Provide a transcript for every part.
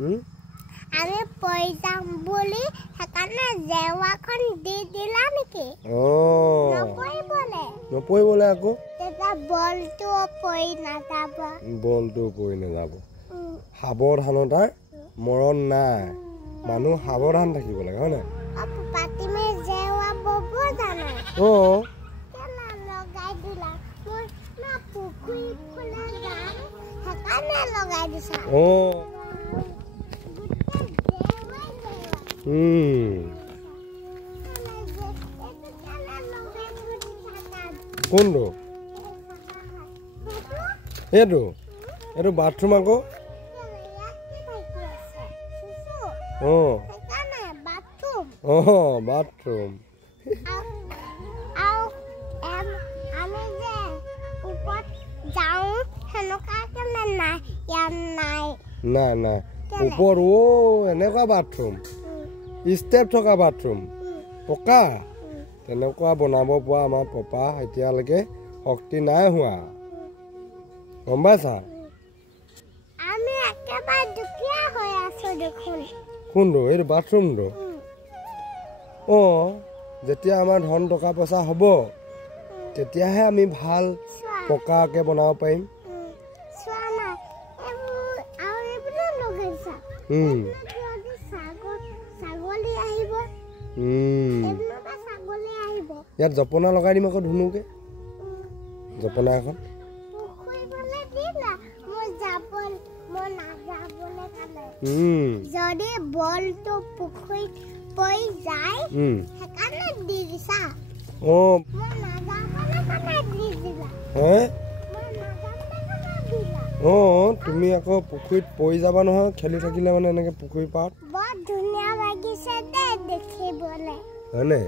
আমি পই যাম বুলি হেকানে জেৱাখন দি দিলা নেকি নপৰিবলে আকৌ তেতা বলটো পই নাযাব সাৱধানতাৰ মৰণ নাই মানুহ সাৱধান থাকিব লাগে হয় না পাতিমে জেৱা বব জানা কেলা লগাই দিলা মোৰ না পুখুৰী ফুলে যাম হেকানে লগাই দিছা কোনটো এইটো বাথৰুম আকৌ বাথৰুম নাই ওপৰত এনেকুৱা বাথৰুম ষ্টেপ থকা বাথৰুম পকা তেনেকুৱা বনাব পৰা আমাৰ পাপা এতিয়ালৈকে শক্তি নাই হোৱা গম পাইছা কোনটো এইটো বাথৰুমটো যেতিয়া আমাৰ ধন টকা পইচা হ'ব তেতিয়াহে আমি ভাল পকাকে বনাব পাৰিম ইয়াত জপনা লগাই দিম আকৌ ধুনুকে জপনা এখন যদি বলটো পুখুৰীত পৰি যায় হেকানে দি দিছা তুমি আকৌ পুখুৰীত পৰি যাবা নহয় খেলি থাকিলে মানে এনেকে পুখুৰী পাৰত বৰ ধুনীয়া লাগিছে দে দেখিবলে হয়নে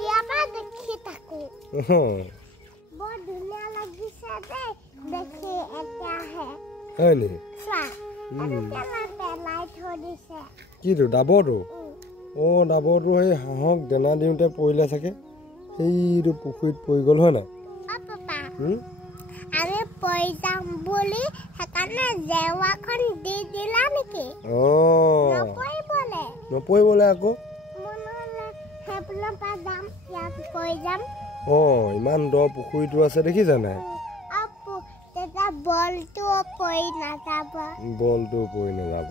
ইয়াপা দেখি থাকো বৰ ধুনীয়া লাগিছে দে দেখি এতিয়াহে হয়নে কিটো ডাবৰটো ডাবৰটো সেই হাঁহক দানা দিওঁতে পৰিলে চাগে সেইটো পুখুৰীত পৰি গ'ল হয় নাই আমি পই যাম বুলি হেকানে জেৱাখন দি দিলা নেকি নপৰিবলে আকৌ ইমান দ পুখুৰীটো আছে দেখিছা নাই বলটো পৰি নাযাব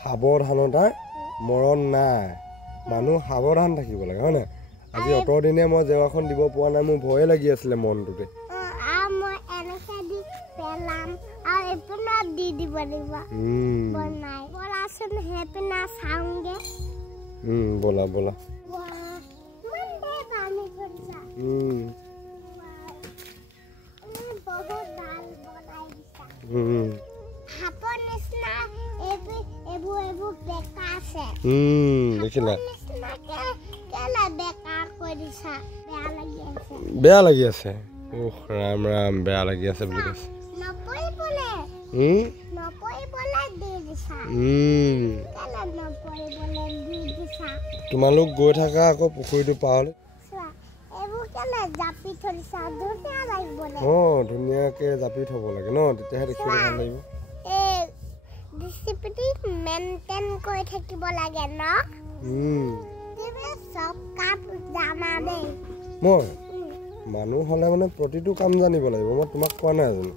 সাৱধানতাৰ মৰণ নাই মানুহ সাৱধান থাকিব লাগে হয় নাই আজি অতৰ দিনে মই জেৱাখন দিব পৰা নাই মোৰ ভয়ে লাগি আছিলে মনটোতে বলা বেয়া লাগি আছে ৰাম ৰাম বেয়া লাগি আছে বুলি কৈছে তোমালোক গৈ থাকা আকৌ পুখুৰীটো পাৰলৈ ধুনীয়াকে জাপি থব লাগে ন তেতিয়াহে দেখিবলৈ ভাল লাগিব মেইনটেইন কৰি থাকিব লাগে ন মই মানুহ হলে মানে প্ৰতিটো কাম জানিব লাগিব মই তোমাক কোৱা নাই জানো